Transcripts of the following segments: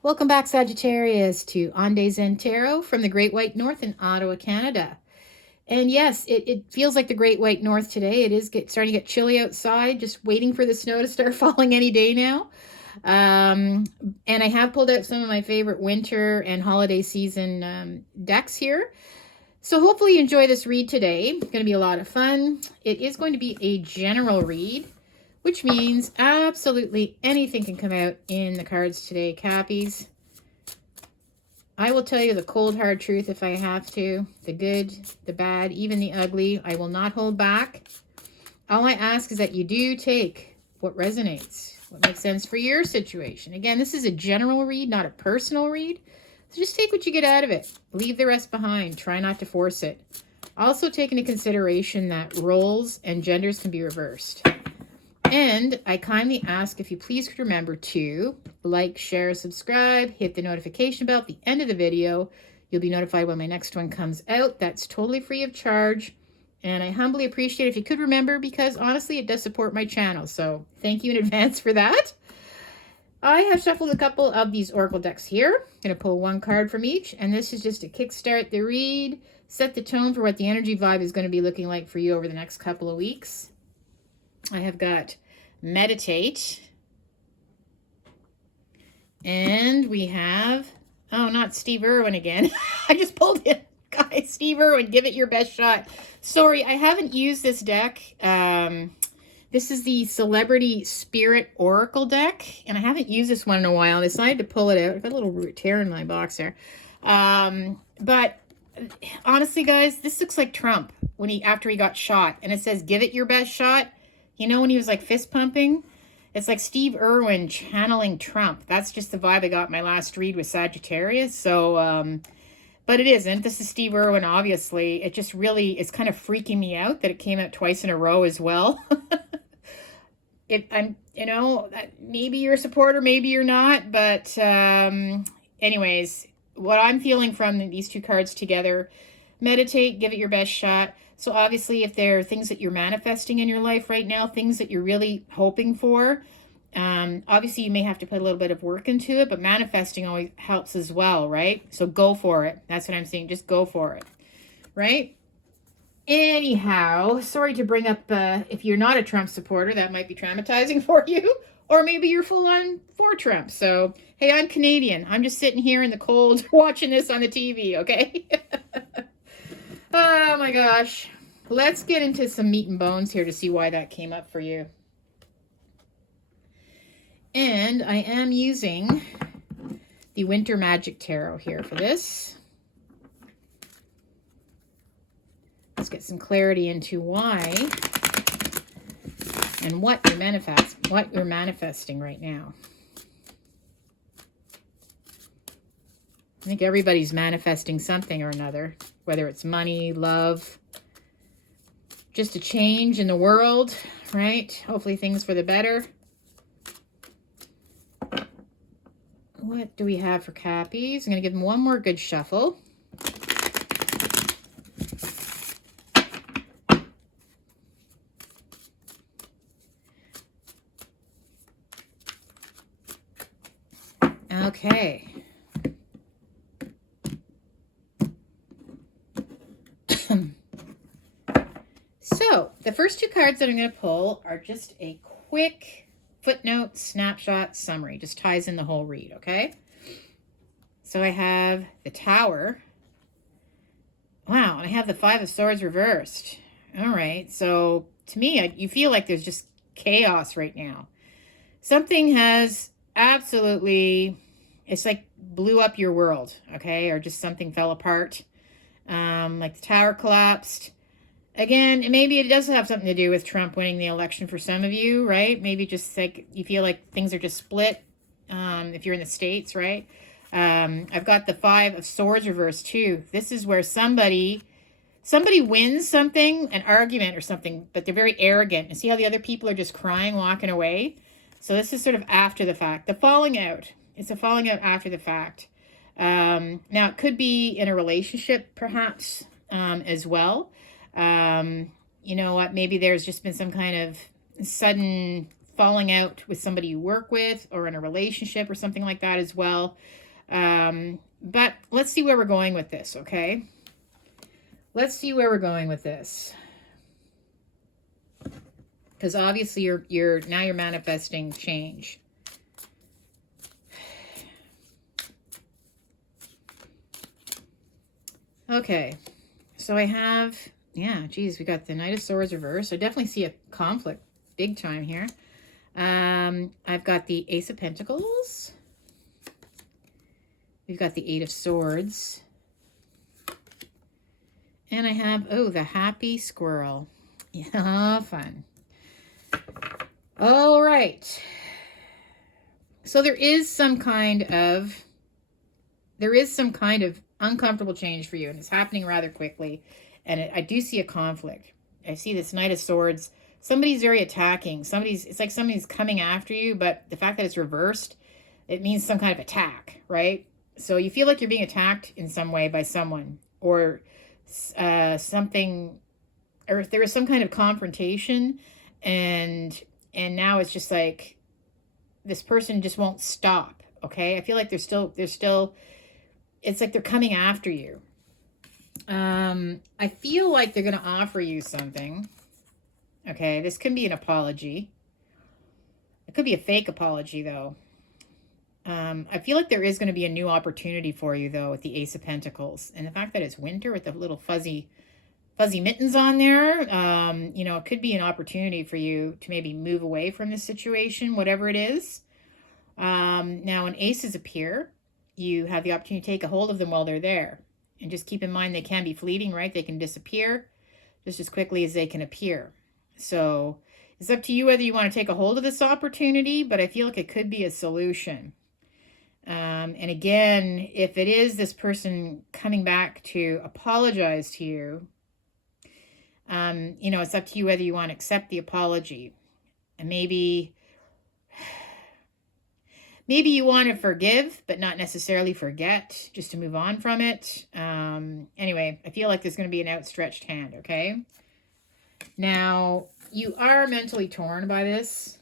Welcome back, Sagittarius, to On Days End Tarot from the Great White North in Ottawa, Canada. And yes, it feels like the Great White North today. It is starting to get chilly outside, just waiting for the snow to start falling any day now. And I have pulled out some of my favorite winter and holiday season decks here. So hopefully you enjoy this read today. It's going to be a lot of fun. It is going to be a general read, which means absolutely anything can come out in the cards today, Cappies. I will tell you the cold, hard truth if I have to. The good, the bad, even the ugly. I will not hold back. All I ask is that you do take what resonates, what makes sense for your situation. Again, this is a general read, not a personal read. So just take what you get out of it. Leave the rest behind. Try not to force it. Also take into consideration that roles and genders can be reversed. And I kindly ask if you please could remember to like, share, subscribe, hit the notification bell at the end of the video. You'll be notified when my next one comes out. That's totally free of charge. And I humbly appreciate if you could remember, because honestly, it does support my channel. So thank you in advance for that. I have shuffled a couple of these oracle decks here. I'm going to pull one card from each. And this is just to kickstart the read, set the tone for what the energy vibe is going to be looking like for you over the next couple of weeks. I have got Meditate. And we have, oh, not Steve Irwin again. I just pulled it. Guys, Steve Irwin, give it your best shot. Sorry, I haven't used this deck. This is the Celebrity Spirit Oracle deck, and I haven't used this one in a while. I decided to pull it out. I've got a little tear in my box there. But honestly, guys, this looks like Trump after he got shot, and it says, give it your best shot. You know, when he was like fist pumping? It's like Steve Irwin channeling Trump. That's just the vibe I got my last read with Sagittarius. So, but it isn't. This is Steve Irwin, obviously. It just really, it's kind of freaking me out that it came out twice in a row as well. You know, maybe you're a supporter, maybe you're not. But anyways, what I'm feeling from these two cards together, meditate, give it your best shot. So obviously, if there are things that you're manifesting in your life right now, things that you're really hoping for, obviously you may have to put a little bit of work into it, but manifesting always helps as well, right? So go for it. That's what I'm saying. Just go for it, right? Anyhow, sorry to bring up, if you're not a Trump supporter, that might be traumatizing for you, or maybe you're full on for Trump. So, hey, I'm Canadian. I'm just sitting here in the cold watching this on the TV, okay? Oh my gosh. Let's get into some meat and bones here to see why that came up for you. And I am using the Winter Magic Tarot here for this. Let's get some clarity into why and what you're manifesting right now. I think everybody's manifesting something or another, whether it's money, love, just a change in the world, right? Hopefully things for the better. What do we have for Cappies? I'm going to give them one more good shuffle. Okay. So, the first two cards that I'm going to pull are just a quick footnote, snapshot, summary. Just ties in the whole read, okay? So I have the Tower. Wow, and I have the Five of Swords reversed. All right, so to me, you feel like there's just chaos right now. Something has absolutely, it's like blew up your world, okay? Or just something fell apart. Like the Tower collapsed. Again, maybe it does have something to do with Trump winning the election for some of you, right? Maybe just like you feel like things are just split if you're in the States, right? I've got the Five of Swords reversed too. This is where somebody wins something, an argument or something, but they're very arrogant. And see how the other people are just crying, walking away? So this is sort of after the fact. The falling out. It's a falling out after the fact. Now, it could be in a relationship, perhaps, as well. You know what? Maybe there's just been some kind of sudden falling out with somebody you work with or in a relationship or something like that as well. But let's see where we're going with this, okay? Let's see where we're going with this. Because obviously you're manifesting change. Okay. So I have, yeah, geez, we got the Knight of Swords reversed. I definitely see a conflict big time here. I've got the Ace of Pentacles. We've got the Eight of Swords. And I have, oh, the Happy Squirrel. Yeah, fun. All right. So there is some kind of uncomfortable change for you, and it's happening rather quickly. And I do see a conflict. I see this Knight of Swords. Somebody's very attacking. It's like somebody's coming after you, but the fact that it's reversed, it means some kind of attack, right? So you feel like you're being attacked in some way by someone, or something, or there is some kind of confrontation, and now it's just like this person just won't stop. Okay, I feel like there's still it's like they're coming after you. I feel like they're going to offer you something. Okay, this can be an apology. It could be a fake apology, though. I feel like there is going to be a new opportunity for you, though, with the Ace of Pentacles. And the fact that it's winter with the little fuzzy mittens on there, you know, it could be an opportunity for you to maybe move away from this situation, whatever it is. Now, when aces appear, you have the opportunity to take a hold of them while they're there. And just keep in mind they can be fleeting, right? They can disappear just as quickly as they can appear. So it's up to you whether you want to take a hold of this opportunity, but I feel like it could be a solution. And again, if it is this person coming back to apologize to you, you know, it's up to you whether you want to accept the apology. And maybe you want to forgive, but not necessarily forget, just to move on from it. Anyway, I feel like there's going to be an outstretched hand, okay? Now, you are mentally torn by this.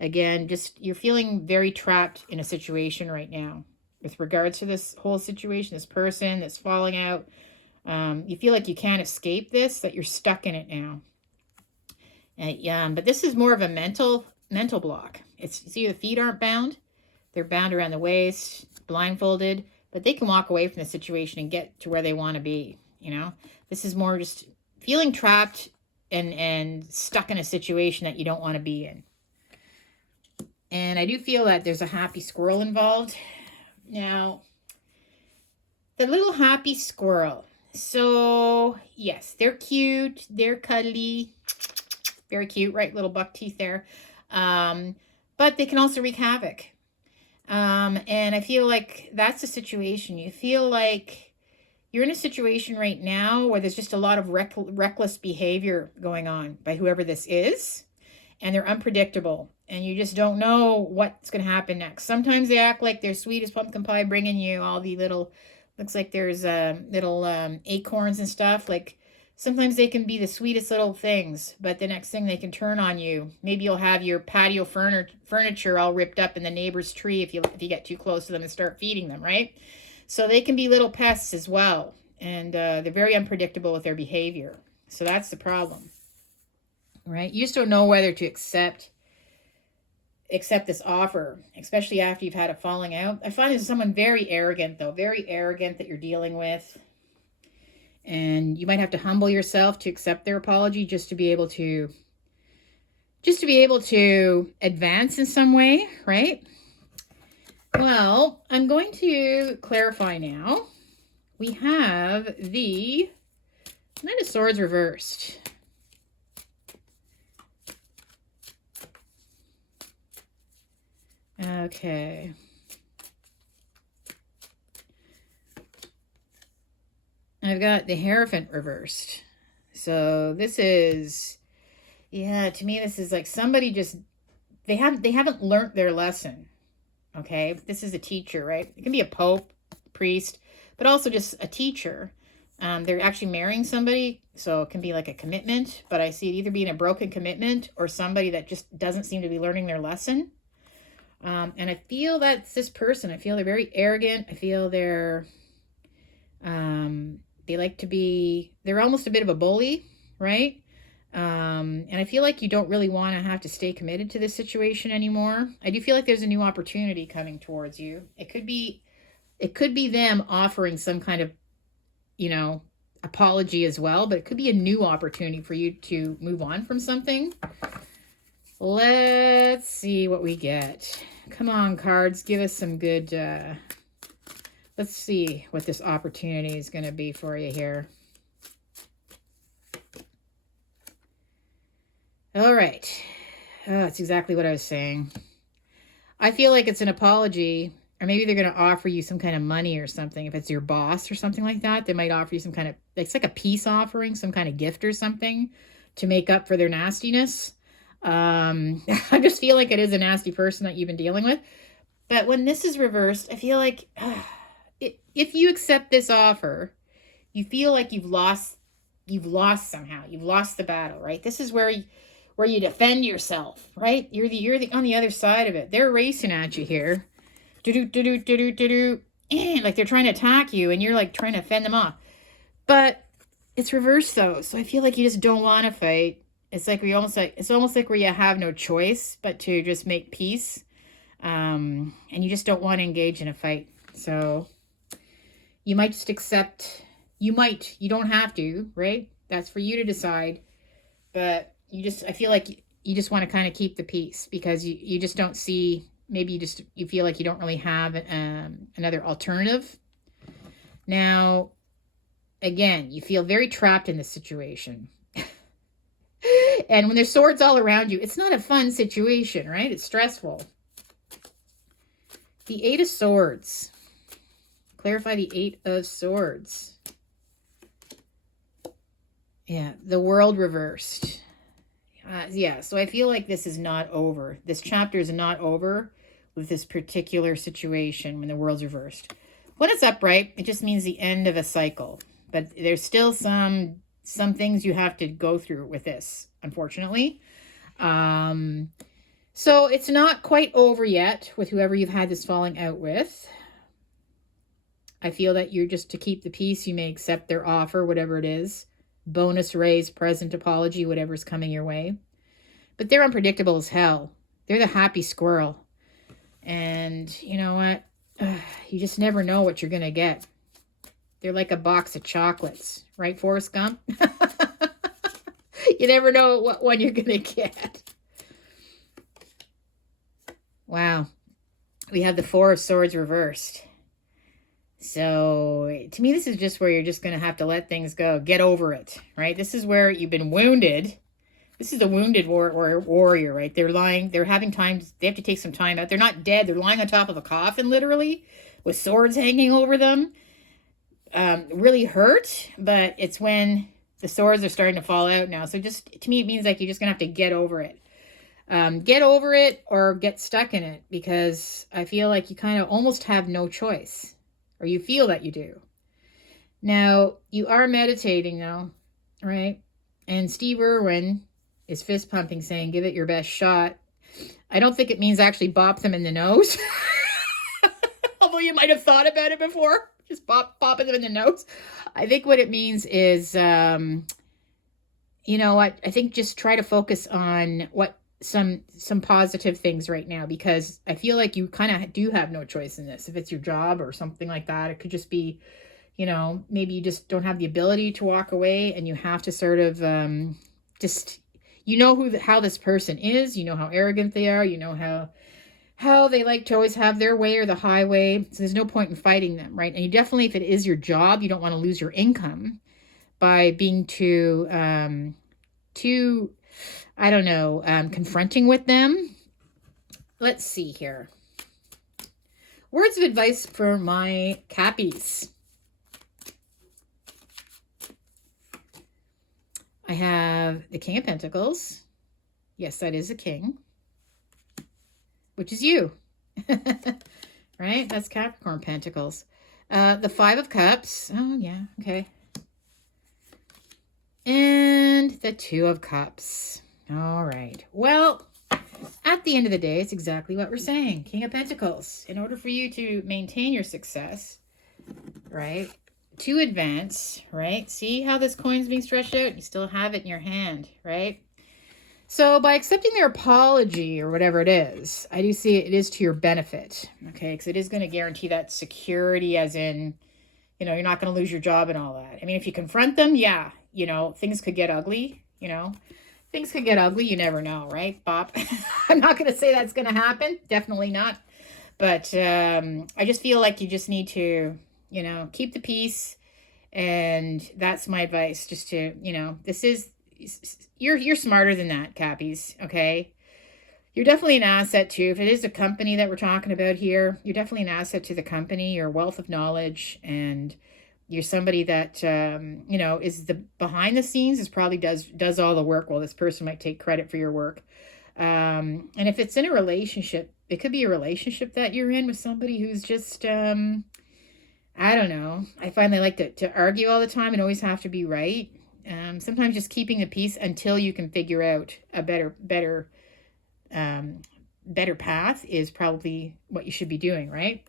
Again, just you're feeling very trapped in a situation right now with regards to this whole situation, this person that's falling out. You feel like you can't escape this, that you're stuck in it now. But this is more of a mental block. See, the feet aren't bound. They're bound around the waist, blindfolded, but they can walk away from the situation and get to where they want to be, you know? This is more just feeling trapped and stuck in a situation that you don't want to be in. And I do feel that there's a happy squirrel involved. Now, the little happy squirrel. So, yes, they're cute. They're cuddly. Very cute, right? Little buck teeth there. But they can also wreak havoc. And I feel like that's the situation. You feel like you're in a situation right now where there's just a lot of reckless behavior going on by whoever this is. And they're unpredictable. And you just don't know what's going to happen next. Sometimes they act like they're sweet as pumpkin pie, bringing you all the little, looks like there's little acorns and stuff. Like, sometimes they can be the sweetest little things, but the next thing they can turn on you. Maybe you'll have your patio furniture all ripped up in the neighbor's tree if you get too close to them and start feeding them, right? So they can be little pests as well. And they're very unpredictable with their behavior. So that's the problem, right? You just don't know whether to accept this offer, especially after you've had a falling out. I find there's someone very arrogant, though, very arrogant that you're dealing with. And you might have to humble yourself to accept their apology just to be able to advance in some way, right? Well, I'm going to clarify now. We have the Knight of Swords reversed. Okay. I've got the Hierophant reversed. So this is, yeah, to me this is like somebody just, they haven't learned their lesson. Okay, this is a teacher, right? It can be a pope, priest, but also just a teacher They're actually marrying somebody, so it can be like a commitment, but I see it either being a broken commitment or somebody that just doesn't seem to be learning their lesson. And I feel that's this person. I feel they're very arrogant. I feel they like to be, they're almost a bit of a bully, right? And I feel like you don't really want to have to stay committed to this situation anymore. I do feel like there's a new opportunity coming towards you. It could be them offering some kind of, apology as well, but it could be a new opportunity for you to move on from something. Let's see what we get. Come on, cards, give us some good, let's see what this opportunity is going to be for you here. All right. Oh, that's exactly what I was saying. I feel like it's an apology, or maybe they're going to offer you some kind of money or something. If it's your boss or something like that, they might offer you some kind of, it's like a peace offering, some kind of gift or something to make up for their nastiness. I just feel like it is a nasty person that you've been dealing with. But when this is reversed, I feel like if you accept this offer, you feel like you've lost somehow. You've lost the battle, right? This is where you defend yourself, right? You're on the other side of it. They're racing at you here. Like they're trying to attack you and you're like trying to fend them off. But it's reversed though. So I feel like you just don't want to fight. It's almost like where you have no choice but to just make peace. And you just don't want to engage in a fight. So you might just accept, you don't have to, right? That's for you to decide. But I feel like you just want to kind of keep the peace because you just don't see, maybe you feel like you don't really have another alternative. Now, again, you feel very trapped in this situation. And when there's swords all around you, it's not a fun situation, right? It's stressful. The Eight of Swords. Clarify the Eight of Swords. Yeah, the World reversed. Yeah, so I feel like this is not over. This chapter is not over with this particular situation when the World's reversed. When it's upright, it just means the end of a cycle. But there's still some things you have to go through with this, unfortunately. So it's not quite over yet with whoever you've had this falling out with. I feel that you're just to keep the peace. You may accept their offer, whatever it is. Bonus raise, present apology, whatever's coming your way. But they're unpredictable as hell. They're the happy squirrel. And you know what? You just never know what you're going to get. They're like a box of chocolates. Right, Forrest Gump? You never know what one you're going to get. Wow. We have the Four of Swords reversed. So to me, this is just where you're just going to have to let things go. Get over it, right? This is where you've been wounded. This is a wounded warrior, right? They're having time. They have to take some time out. They're not dead. They're lying on top of a coffin, literally, with swords hanging over them. Really hurt, but it's when the swords are starting to fall out now. So just, to me, it means like you're just going to have to get over it. Get over it or get stuck in it, because I feel like you kind of almost have no choice. Or you feel that you do. Now, you are meditating though, right? And Steve Irwin is fist pumping, saying, give it your best shot. I don't think it means actually bop them in the nose. Although you might have thought about it before. Just popping them in the nose. I think what it means is, you know what? I think just try to focus on some positive things right now, because I feel like you kind of do have no choice in this. If it's your job or something like that, it could just be, maybe you just don't have the ability to walk away, and you have to sort of just, how this person is, how arrogant they are, how they like to always have their way or the highway. So there's no point in fighting them, right? And you definitely, if it is your job, you don't want to lose your income by being too confronting with them. Let's see here. Words of advice for my Cappies. I have the King of Pentacles. Yes, that is a king. Which is you. Right? That's Capricorn Pentacles. The Five of Cups. Oh, yeah. Okay. And the Two of Cups. All right. Well, at the end of the day, it's exactly what we're saying. King of Pentacles. In order for you to maintain your success, right, to advance, right, see how this coin's being stretched out? You still have it in your hand, right? So by accepting their apology or whatever it is, I do see it is to your benefit, okay? Because it is going to guarantee that security, as in, you know, you're not going to lose your job and all that. I mean, if you confront them, yeah, you know, things could get ugly, you know. Things could get ugly. You never know, right, Bob? I'm not going to say that's going to happen. Definitely not. But I just feel like you just need to, you know, keep the peace. And that's my advice. Just to, you know, this is, you're smarter than that, Cappies, okay? You're definitely an asset too. If it is a company that we're talking about here, you're definitely an asset to the company. Your wealth of knowledge, and you're somebody that you know, is the behind the scenes, is probably does all the work, while this person might take credit for your work. And if it's in a relationship, it could be a relationship that you're in with somebody who's just I don't know. I find they like to argue all the time and always have to be right. Sometimes just keeping the peace until you can figure out a better path is probably what you should be doing, right?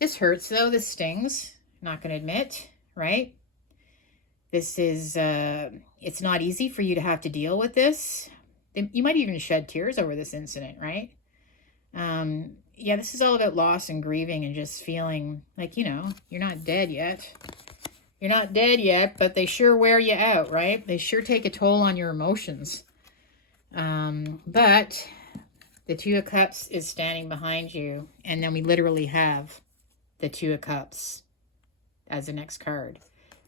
This hurts though. This stings. Not going to admit, right? This is, it's not easy for you to have to deal with this. You might even shed tears over this incident, right? Yeah, this is all about loss and grieving and just feeling like, you know, you're not dead yet. You're not dead yet, but they sure wear you out, right? They sure take a toll on your emotions. But the Two of Cups is standing behind you. And then we literally have the Two of Cups as the next card,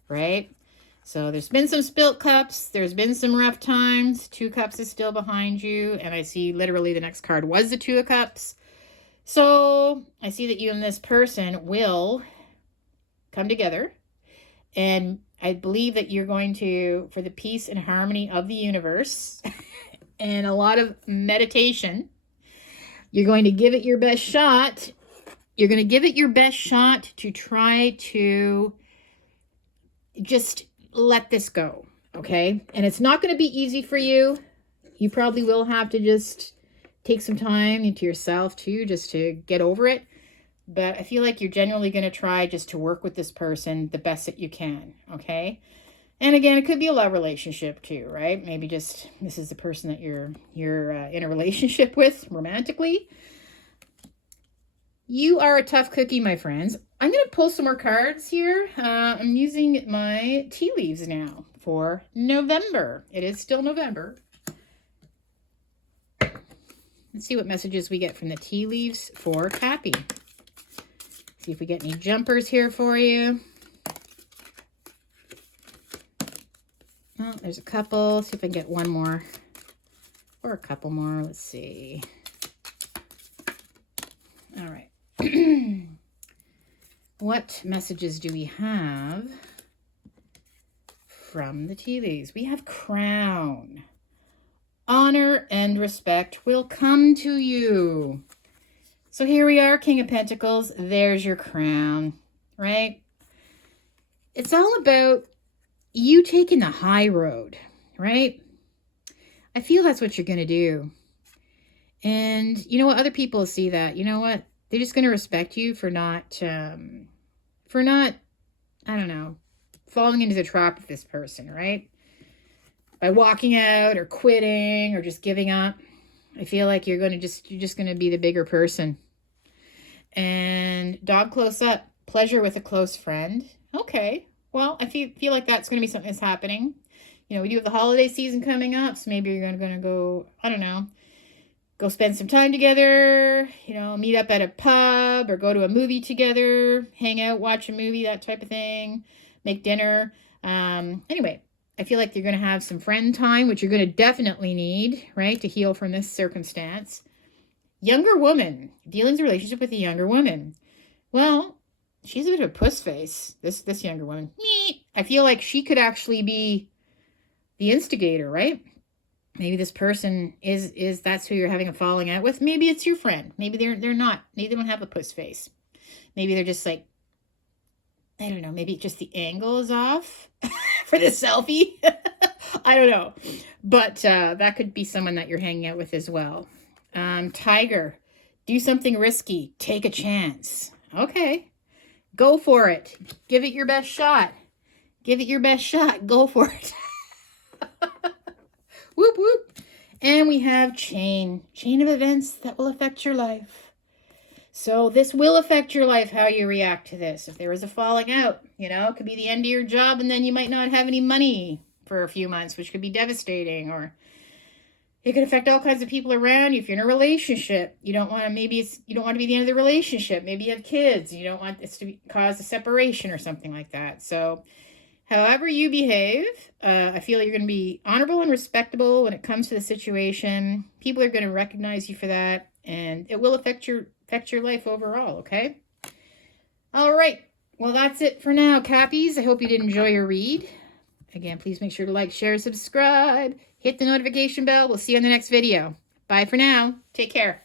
right? So there's been some spilt cups. There's been some rough times. Two Cups is still behind you. And I see literally the next card was the Two of Cups. So I see that you and this person will come together. And I believe that you're going to, for the peace and harmony of the universe and a lot of meditation, you're going to give it your best shot. You're going to give it your best shot to try to just let this go, okay? And it's not going to be easy for you. You probably will have to just take some time into yourself too, just to get over it. But I feel like you're genuinely going to try just to work with this person the best that you can, okay? And again, it could be a love relationship too, right? Maybe just this is the person that you're in a relationship with romantically. You are a tough cookie, my friends. I'm going to pull some more cards here. I'm using my tea leaves now for November. It is still November. Let's see what messages we get from the tea leaves for Cappy. See if we get any jumpers here for you. Oh, there's a couple. See if I can get one more or a couple more. Let's see. All right. What messages do we have from the tea leaves? We have Crown. Honor and respect will come to you. So here we are, King of Pentacles. There's your crown, right? It's all about you taking the high road, right? I feel that's what you're going to do. And you know what? Other people see that. You know what? They're just going to respect you for not, I don't know, falling into the trap of this person, right? By walking out or quitting or just giving up. I feel like you're just going to be the bigger person. And dog close up, pleasure with a close friend. Okay. Well, I feel like that's going to be something that's happening. You know, we do have the holiday season coming up, so maybe you're going to go, I don't know, go spend some time together, you know, meet up at a pub or go to a movie together, hang out, watch a movie, that type of thing, make dinner. Anyway, I feel like you're going to have some friend time, which you're going to definitely need, right, to heal from this circumstance. Younger woman, dealing in a relationship with a younger woman. Well, she's a bit of a puss face, this younger woman. I feel like she could actually be the instigator, right? Maybe this person is that's who you're having a falling out with. Maybe it's your friend. Maybe they're not. Maybe they don't have a puss face. Maybe they're just like, I don't know, maybe just the angle is off for the selfie. I don't know. But that could be someone that you're hanging out with as well. Tiger, do something risky. Take a chance. Okay. Go for it. Give it your best shot. Give it your best shot. Go for it. Whoop, whoop. And we have chain. Chain of events that will affect your life. So this will affect your life, how you react to this. If there is a falling out, you know, it could be the end of your job and then you might not have any money for a few months, which could be devastating. Or it could affect all kinds of people around you. If you're in a relationship, you don't want to, you don't want to be the end of the relationship. Maybe you have kids. You don't want this to cause a separation or something like that. So however you behave, I feel you're going to be honorable and respectable when it comes to the situation. People are going to recognize you for that, and it will affect your life overall, okay? All right. Well, that's it for now, Cappies. I hope you did enjoy your read. Again, please make sure to like, share, subscribe, hit the notification bell. We'll see you in the next video. Bye for now. Take care.